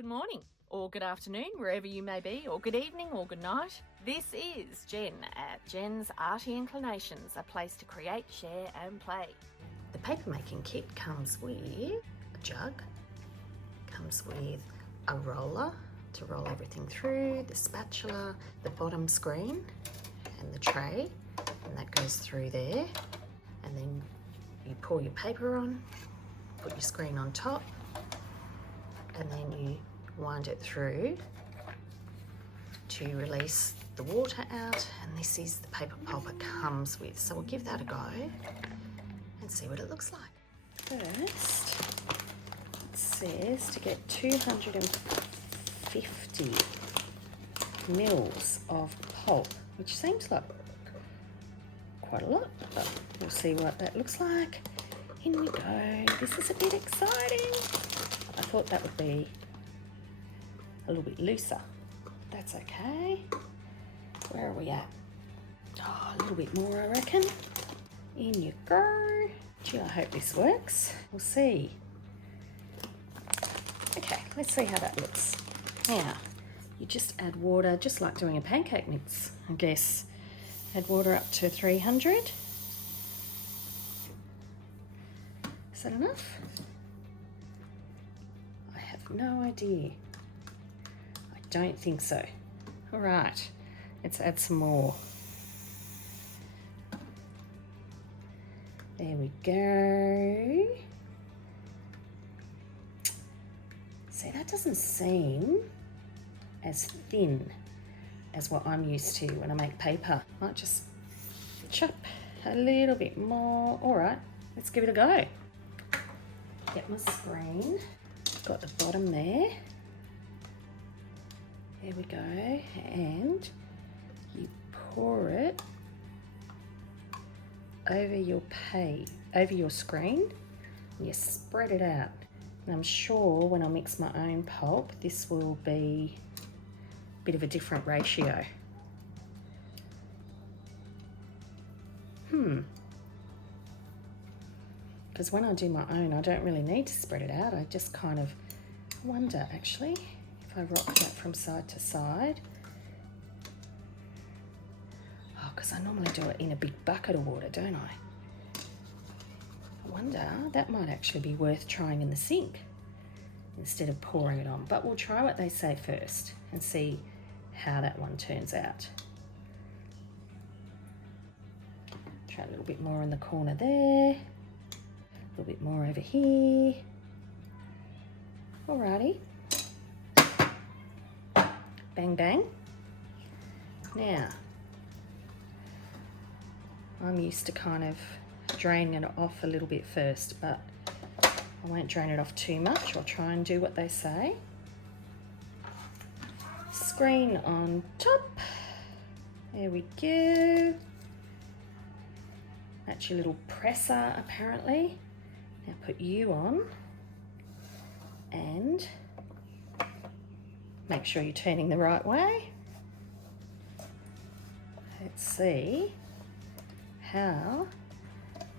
Good morning, or good afternoon, wherever you may be, or good evening, or good night. This is Jen at Jen's Arty Inclinations, a place to create, share and play. The paper making kit comes with a jug, comes with a roller to roll everything through, the spatula, the bottom screen and the tray, and that goes through there. And then you pour your paper on, put your screen on top, and then you wind it through to release the water out, and this is the paper pulp it comes with. So we'll give that a go and see what it looks like. First, it says to get 250 mils of pulp, which seems like quite a lot, but we'll see what that looks like. In we go. This is a bit exciting. I thought that would be a little bit looser. That's okay. Where are we at? Oh, a little bit more, I reckon. In you go. Gee, I hope this works. We'll see. Okay, let's see how that looks. Now, you just add water, just like doing a pancake mix, I guess. Add water up to 300. Is that enough? I have no idea. I don't think so. All right, let's add some more. There we go. See, that doesn't seem as thin as what I'm used to when I make paper. Might just chop a little bit more. All right, let's give it a go. Get my screen, got the bottom there. There we go, and you pour it over your screen, and you spread it out. And I'm sure when I mix my own pulp, this will be a bit of a different ratio. Because when I do my own, I don't really need to spread it out. I just kind of wonder, actually, if I rock that from side to side. Oh, because I normally do it in a big bucket of water, don't I? I wonder, that might actually be worth trying in the sink instead of pouring it on. But we'll try what they say first and see how that one turns out. Try a little bit more in the corner there. A little bit more over here. Alrighty. Bang, bang. Now, I'm used to kind of draining it off a little bit first, but I won't drain it off too much. I'll try and do what they say. Screen on top. There we go. That's your little presser, apparently. Now put you on and make sure you're turning the right way. Let's see how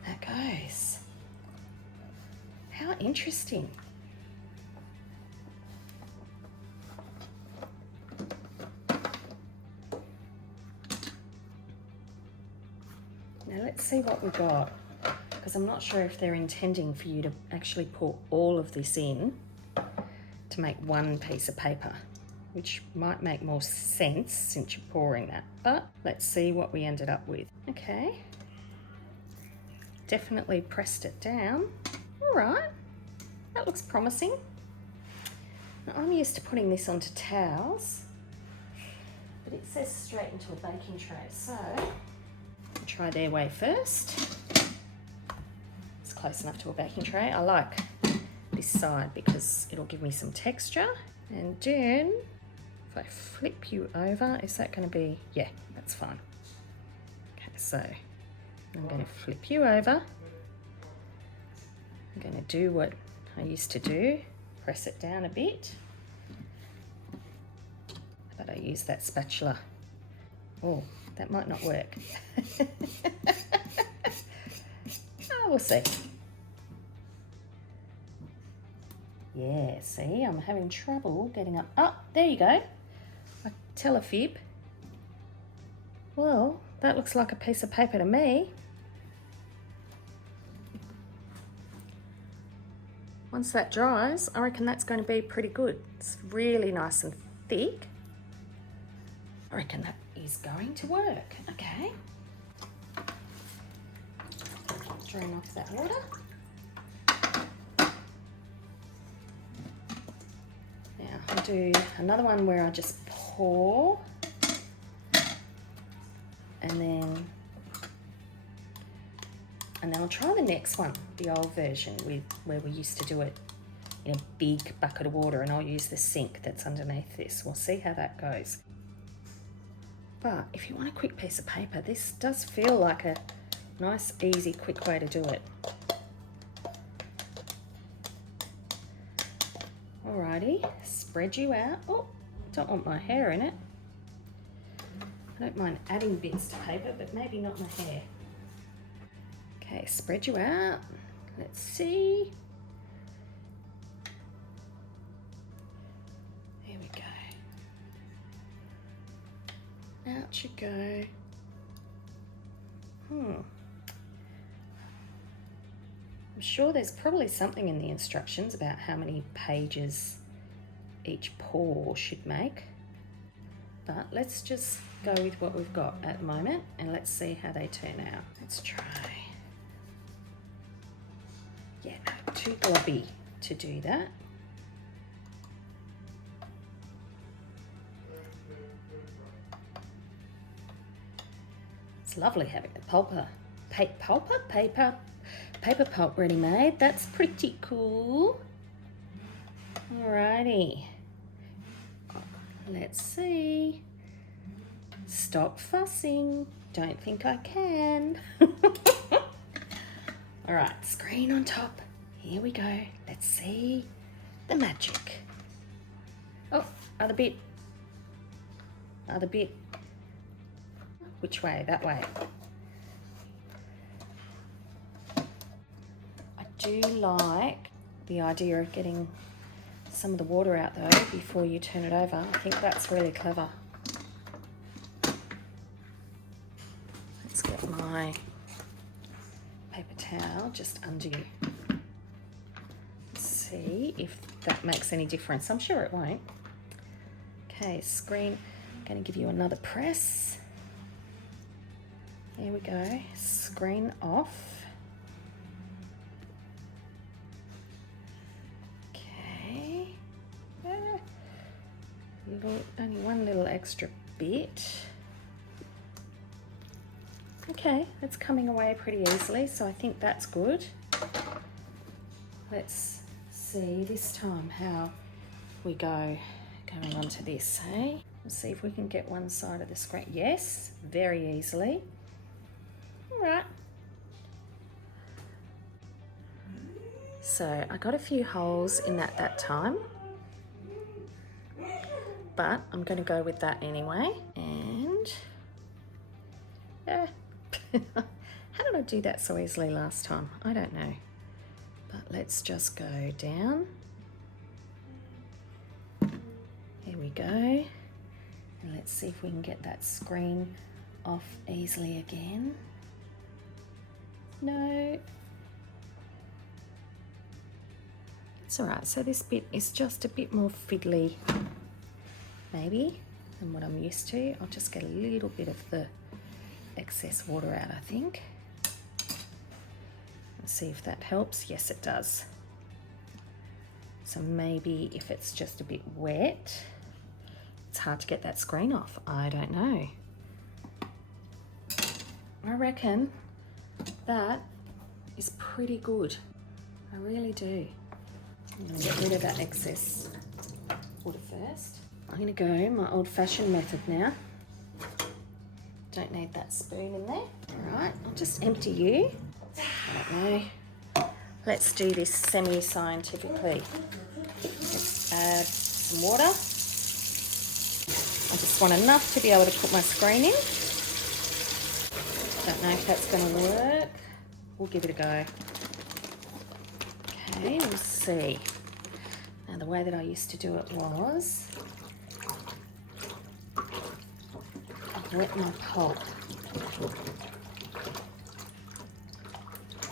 that goes. How interesting. Now let's see what we got, because I'm not sure if they're intending for you to actually pour all of this in to make one piece of paper, which might make more sense since you're pouring that. But let's see what we ended up with. Okay, definitely pressed it down. All right, that looks promising. Now, I'm used to putting this onto towels, but it says straight into a baking tray, so I'll try their way first. It's close enough to a baking tray. I like this side because it'll give me some texture. And then if I flip you over, is that going to be, yeah, that's fine. Okay, so I'm going to flip you over. I'm going to do what I used to do, press it down a bit. But I use that spatula. Oh, that might not work. Oh, we'll see. Yeah, see, I'm having trouble getting up. Oh, there you go. I tell a fib. Well, that looks like a piece of paper to me. Once that dries, I reckon that's going to be pretty good. It's really nice and thick. I reckon that is going to work. Okay. Drain off that water. Now I'll do another one where I just pour and then I'll try the next one, the old version where we used to do it in a big bucket of water, and I'll use the sink that's underneath this. We'll see how that goes. But if you want a quick piece of paper, this does feel like a nice, easy, quick way to do it. Alrighty, spread you out. Oh, don't want my hair in it. I don't mind adding bits to paper, but maybe not my hair. Okay, spread you out. Let's see. Here we go. Out you go. I'm sure there's probably something in the instructions about how many pages each pour should make. But let's just go with what we've got at the moment and let's see how they turn out. Let's try. Yeah, too globby to do that. It's lovely having the paper pulp ready made. That's pretty cool. Alrighty. Let's see. Stop fussing. Don't think I can. All right, screen on top. Here we go. Let's see the magic. Oh, other bit. Other bit. Which way? That way. I do like the idea of getting some of the water out though before you turn it over. I think that's really clever. Let's get my paper towel just under you. See if that makes any difference. I'm sure it won't. Okay, screen. I'm going to give you another press. There we go. Screen off. Okay. Only one little extra bit. Okay, that's coming away pretty easily, so I think that's good. Let's see this time how we go going on to this, hey? We'll see if we can get one side of the screen. Yes, very easily. All right. So I got a few holes in that time, but I'm going to go with that anyway. And how did I do that so easily last time? I don't know. But let's just go down. Here we go. And let's see if we can get that screen off easily again. No. It's all right. So this bit is just a bit more fiddly, maybe, than what I'm used to. I'll just get a little bit of the excess water out, I think. Let's see if that helps. Yes, it does. So maybe if it's just a bit wet, it's hard to get that screen off. I don't know. I reckon that is pretty good. I really do. I'm going to get rid of that excess water first. I'm going to go my old-fashioned method now. Don't need that spoon in there. All right, I'll just empty you. I don't know. Let's do this semi-scientifically. Let's add some water. I just want enough to be able to put my screen in. Don't know if that's going to work. We'll give it a go. Okay, we'll see. The way that I used to do it was I'd wet my pulp.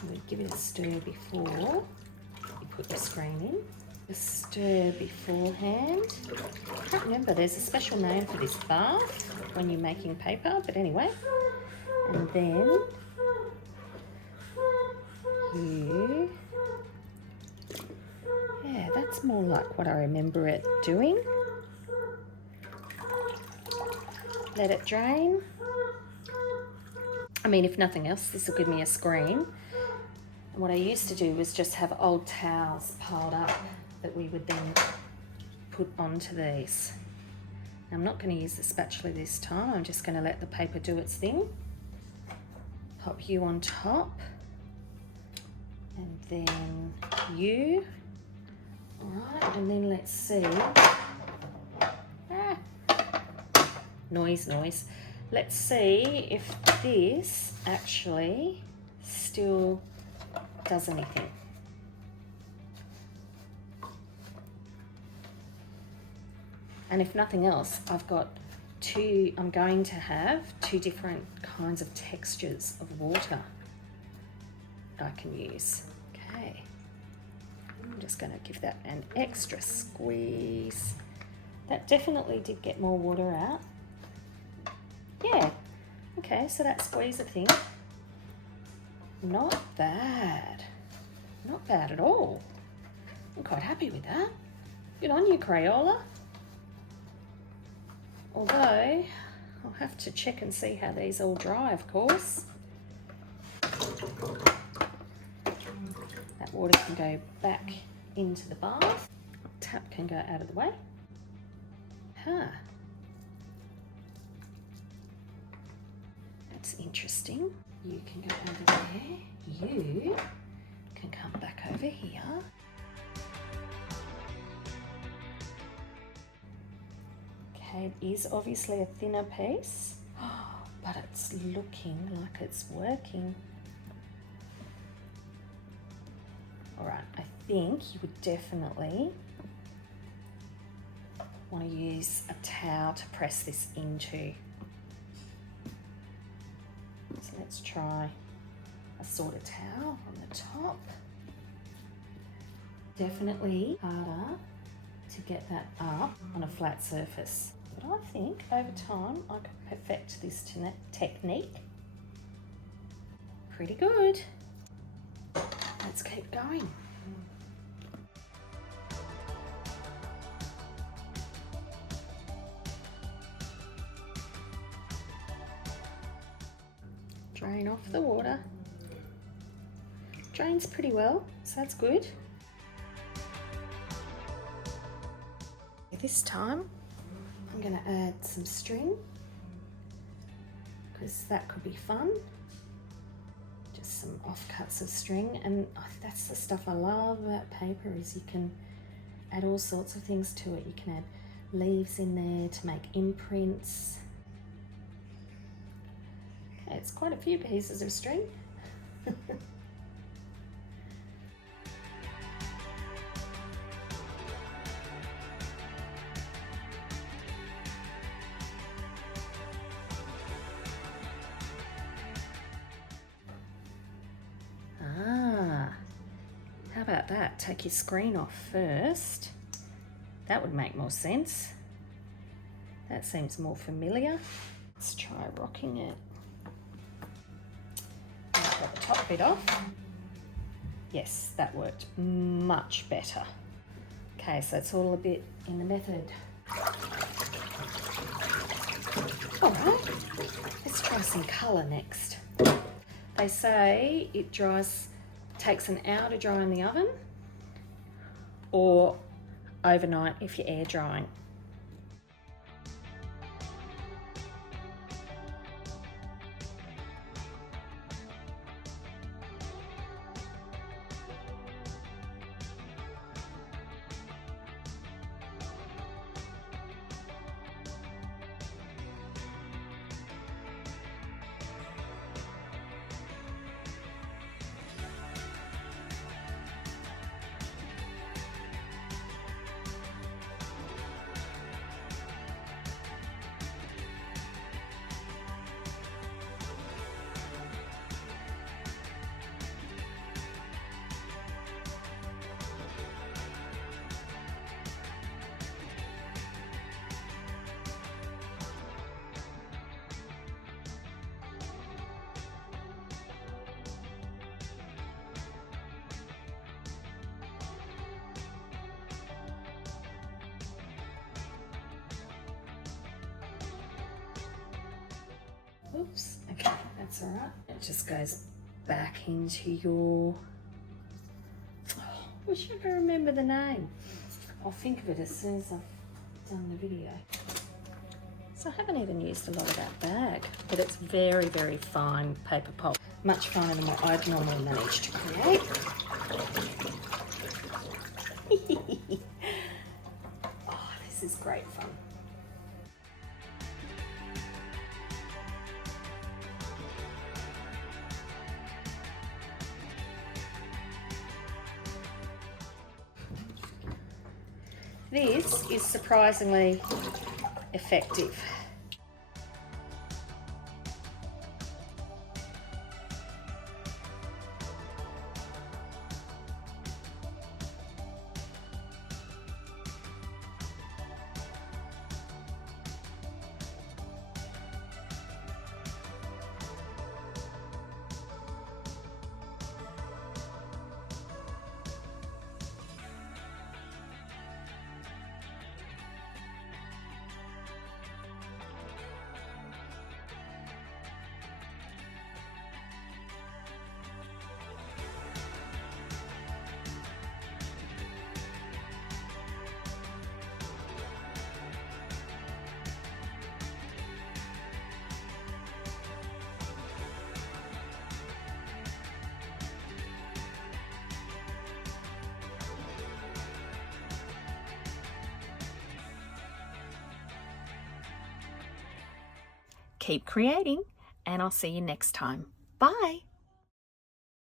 You would give it a stir before you put your screen in. A stir beforehand. I can't remember, there's a special name for this bath when you're making paper, but anyway. And then yeah, that's more like what I remember it doing. Let it drain. I mean, if nothing else, this will give me a screen. And what I used to do was just have old towels piled up that we would then put onto these. Now, I'm not going to use the spatula this time. I'm just going to let the paper do its thing. Pop you on top. And then you. Alright, and then let's see. Noise. Let's see if this actually still does anything. And if nothing else, I'm going to have two different kinds of textures of water I can use. Okay, I'm just going to give that an extra squeeze. That definitely did get more water out. Yeah, okay, so that squeeze of thing, not bad. Not bad at all. I'm quite happy with that. Good on you, Crayola. Although, I'll have to check and see how these all dry, of course. That water can go back into the bath. Tap can go out of the way. That's interesting. You can go over there. You can come back over here. Okay, it is obviously a thinner piece, but it's looking like it's working. All right, I think you would definitely want to use a towel to press this into. So let's try a sort of towel on the top. Definitely harder to get that up on a flat surface. But I think over time I could perfect this technique. Pretty good. Let's keep going. Drain off the water. Drains pretty well, so that's good. This time I'm going to add some string because that could be fun. Just some offcuts of string, and that's the stuff I love about paper, is you can add all sorts of things to it. You can add leaves in there to make imprints. Okay, it's quite a few pieces of string. How about that? Take your screen off first. That would make more sense. That seems more familiar. Let's try rocking it. Got the top bit off. Yes, that worked much better. Okay, so it's all a bit in the method. All right, let's try some colour next. They say it takes an hour to dry in the oven, or overnight if you're air drying. Oops, okay, that's all right. It just goes back into your, oh, I wish I could remember the name. I'll think of it as soon as I've done the video. So I haven't even used a lot of that bag, but it's very, very fine paper pulp. Much finer than what I'd normally manage to create. Oh, this is great fun. This is surprisingly effective. Keep creating, and I'll see you next time. Bye.